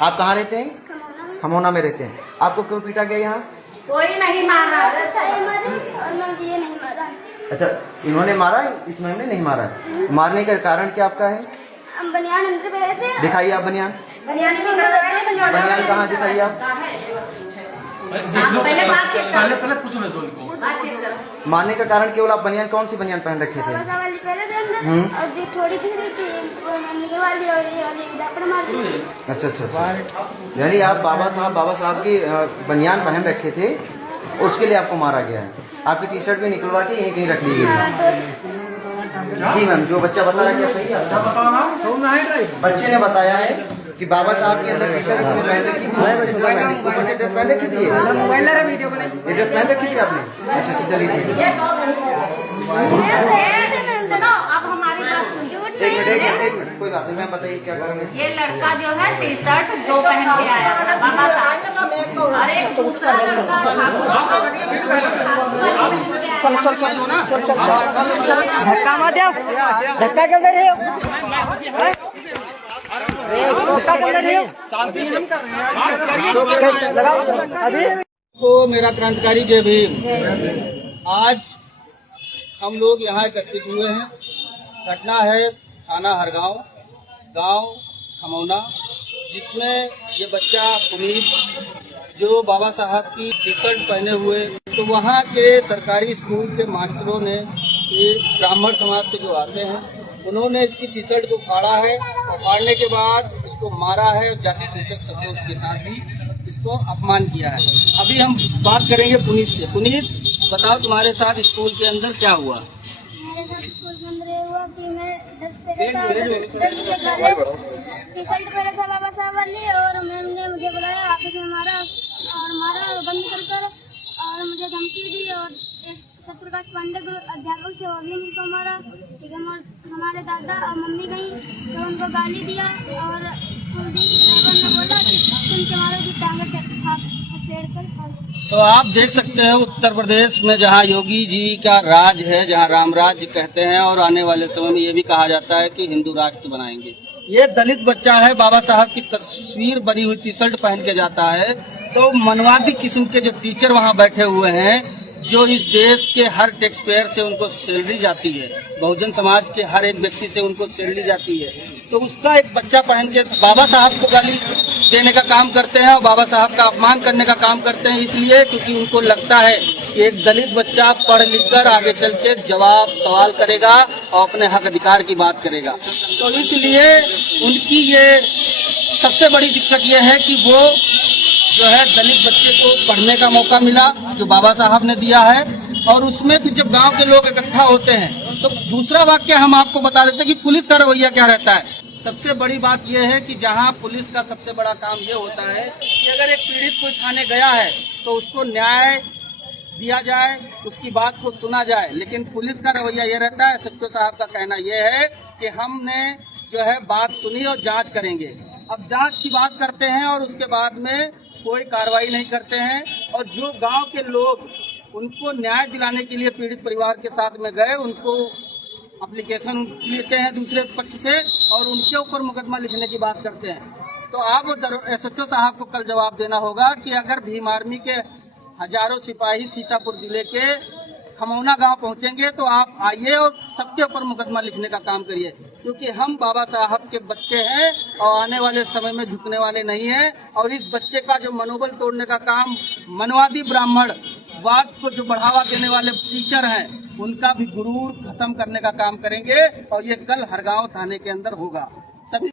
आप कहाँ रहते हैं? खमौना में रहते हैं। आपको क्यों पीटा गया यहाँ? कोई नहीं मारा और मैम ये नहीं मारा। अच्छा, इन्होंने मारा, इस मैम ने नहीं मारा। मारने का कारण क्या आपका है? हम बनियान अंदर पे थे। दिखाइए आप बनियान। बनियान कहाँ दिखाइए आप? पहले पूछ लो तो मारने का कारण केवल आप बनियान, कौन सी बनियान पहन रखे थे? वाली पहले थे अंदर और जो थोड़ी दिख रही थी वो मम्मी वाली और ये वाली दापड़ मार दी। अच्छा। यानी आप बाबा साहब की बनियान पहन रखे थे, उसके लिए आपको मारा गया है। आपकी टी शर्ट भी निकलवा के यहीं कहीं रख ली गई है। जी मैम, जो बच्चा बता रहा है क्या सही है? बच्चे ने बताया है कि बाबा साहब के अंदर टी शर्ट पहन रखी थी, ऊपर से ड्रेस पहन रखी थी। ये ड्रेस पहन रखी थी आपने? अच्छा, चलिए ठीक है। सुनो, अब हमारी बात सुन। एक मिनट, कोई बात नहीं मैम, बताइए क्या कारण है? ये लड़का जो है टी शर्ट दो पहन के आया था बाबा साहब, और एक दूसरा लड़का धक्का मत दो, धक्का क्यों दे रहे हो? अभी तो मेरा क्रांतिकारी जय भीम। आज हम लोग यहाँ एकत्रित हुए हैं। घटना है थाना हरगांव, गांव खमौना, जिसमें ये बच्चा पुनीत जो बाबा साहब की टी शर्ट पहने हुए, तो वहाँ के सरकारी स्कूल के मास्टरों ने, ये ब्राह्मण समाज से जो आते हैं, उन्होंने इसकी टी शर्ट को फाड़ा है और फाड़ने के बाद इसको मारा है, जाति सूचक शब्दों के साथ भी इसको अपमान किया है। अभी हम बात करेंगे पुनीत से। पुनीत, बताओ तुम्हारे साथ स्कूल के अंदर क्या हुआ? मेरे साथ स्कूल के अंदर ये हुआ कि मैं दर्ज पे था, दर्ज के पहले टी शर्ट पहने था बाबा साहब वाली, और मैम ने मुझे बुलाया, ऑफिस में मारा और बंद कर और मुझे धमकी दी। और एक सत्यप्रकाश पांडे अध्यापक थे, वो भी मुझको मारा। ठीक है, हमारे दादा और मम्मी गई तो उनको गाली दिया, और कुलदीप ड्राइवर ने बोला कि तुम तुम्हारे की टांगे से फेड़ कर। तो आप देख सकते हैं उत्तर प्रदेश में जहां योगी जी का राज है, जहां राम राज्य कहते हैं, और आने वाले समय में ये भी कहा जाता है कि हिंदू राष्ट्र बनाएंगे। ये दलित बच्चा है, बाबा साहब की तस्वीर बनी हुई टी शर्ट पहन के जाता है। तो मनवादी किस्म के जो टीचर वहां बैठे हुए हैं, जो इस देश के हर टैक्स पेयर से उनको सैलरी जाती है, बहुजन समाज के हर एक व्यक्ति से उनको सैलरी जाती है, तो उसका एक बच्चा पहन के बाबा साहब को गाली देने का काम करते हैं और बाबा साहब का अपमान करने का काम करते हैं। इसलिए क्योंकि उनको लगता है कि एक दलित बच्चा पढ़ लिख कर आगे चल के सवाल करेगा और अपने हक अधिकार की बात करेगा। तो इसलिए उनकी ये सबसे बड़ी दिक्कत ये है कि वो जो है दलित बच्चे को पढ़ने का मौका मिला जो बाबा साहब ने दिया है, और उसमें भी जब गांव के लोग इकट्ठा होते हैं तो दूसरा वाक्य हम आपको बता देते हैं कि पुलिस का रवैया क्या रहता है। सबसे बड़ी बात यह है कि जहां पुलिस का सबसे बड़ा काम ये होता है कि अगर एक पीड़ित कोई थाने गया है तो उसको न्याय दिया जाए, उसकी बात को सुना जाए, लेकिन पुलिस का रवैया ये रहता है, सचिव साहब का कहना यह है कि हमने जो है बात सुनी और जांच करेंगे। अब जांच की बात करते हैं और उसके बाद में कोई कार्रवाई नहीं करते हैं, और जो गांव के लोग उनको न्याय दिलाने के लिए पीड़ित परिवार के साथ में गए, उनको एप्लीकेशन लेते हैं दूसरे पक्ष से और उनके ऊपर मुकदमा लिखने की बात करते हैं। तो आप एसएचओ साहब को कल जवाब देना होगा कि अगर भीम आर्मी के हजारों सिपाही सीतापुर जिले के खमौना गांव पहुंचेंगे तो आप आइए और सबके ऊपर मुकदमा लिखने का काम करिए, क्योंकि हम बाबा साहब के बच्चे हैं और आने वाले समय में झुकने वाले नहीं हैं। और इस बच्चे का जो मनोबल तोड़ने का काम मनवादी ब्राह्मण वाद को जो बढ़ावा देने वाले टीचर हैं, उनका भी गुरूर खत्म करने का काम करेंगे, और ये कल हरगांव थाने के अंदर होगा।